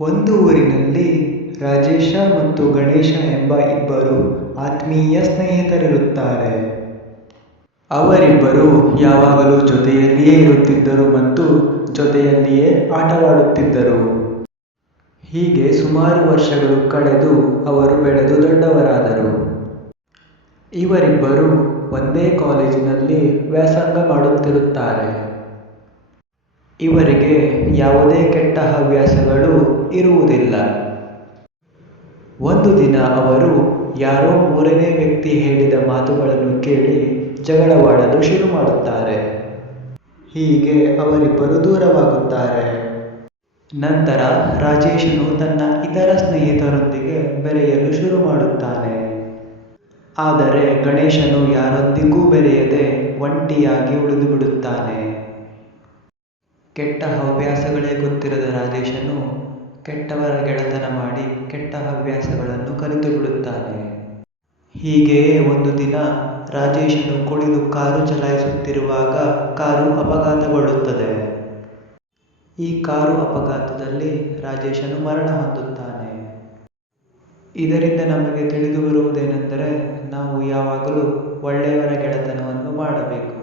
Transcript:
ಒಂದು ಊರಿನಲ್ಲಿ ರಾಜೇಶ ಮತ್ತು ಗಣೇಶ ಎಂಬ ಇಬ್ಬರು ಆತ್ಮೀಯ ಸ್ನೇಹಿತರಿರುತ್ತಾರೆ. ಅವರಿಬ್ಬರು ಯಾವಾಗಲೂ ಜೊತೆಯಲ್ಲಿಯೇ ಇರುತ್ತಿದ್ದರು ಮತ್ತು ಜೊತೆಯಲ್ಲಿಯೇ ಆಟವಾಡುತ್ತಿದ್ದರು. ಹೀಗೆ ಸುಮಾರು ವರ್ಷಗಳು ಕಳೆದು ಅವರು ಬೆಳೆದು ದೊಡ್ಡವರಾದರು. ಇವರಿಬ್ಬರು ಒಂದೇ ಕಾಲೇಜಿನಲ್ಲಿ ವ್ಯಾಸಂಗ ಮಾಡುತ್ತಿರುತ್ತಾರೆ. ಇವರಿಗೆ ಯಾವುದೇ ಕೆಟ್ಟ ಹವ್ಯಾಸಗಳು ಇರುವುದಿಲ್ಲ. ಒಂದು ದಿನ ಅವರು ಯಾರೋ ಮೂರನೇ ವ್ಯಕ್ತಿ ಹೇಳಿದ ಮಾತುಗಳನ್ನು ಕೇಳಿ ಜಗಳವಾಡಲು ಶುರು ಮಾಡುತ್ತಾರೆ. ಹೀಗೆ ಅವರಿಬ್ಬರು ದೂರವಾಗುತ್ತಾರೆ. ನಂತರ ರಾಜೇಶನು ತನ್ನ ಇತರ ಸ್ನೇಹಿತರೊಂದಿಗೆ ಬೆರೆಯಲು ಶುರು ಮಾಡುತ್ತಾನೆ. ಆದರೆ ಗಣೇಶನು ಯಾರೊಂದಿಗೂ ಬೆರೆಯದೆ ಒಂಟಿಯಾಗಿ ಉಳಿದುಬಿಡುತ್ತಾನೆ. ಕೆಟ್ಟ ಹವ್ಯಾಸಗಳೇ ಗೊತ್ತಿರದ ರಾಜೇಶನು ಕೆಟ್ಟವರ ಗೆಳೆತನ ಮಾಡಿ ಕೆಟ್ಟ ಹವ್ಯಾಸಗಳನ್ನು ಕಲಿತುಬಿಡುತ್ತಾನೆ. ಹೀಗೆಯೇ ಒಂದು ದಿನ ರಾಜೇಶನು ಕುಡಿದು ಕಾರು ಚಲಾಯಿಸುತ್ತಿರುವಾಗ ಕಾರು ಅಪಘಾತಗೊಳ್ಳುತ್ತದೆ. ಈ ಕಾರು ಅಪಘಾತದಲ್ಲಿ ರಾಜೇಶನು ಮರಣ ಹೊಂದುತ್ತಾನೆ. ಇದರಿಂದ ನಮಗೆ ತಿಳಿದು ಬರುವುದೇನೆಂದರೆ, ನಾವು ಯಾವಾಗಲೂ ಒಳ್ಳೆಯವರ ಗೆಳೆತನವನ್ನು ಮಾಡಬೇಕು.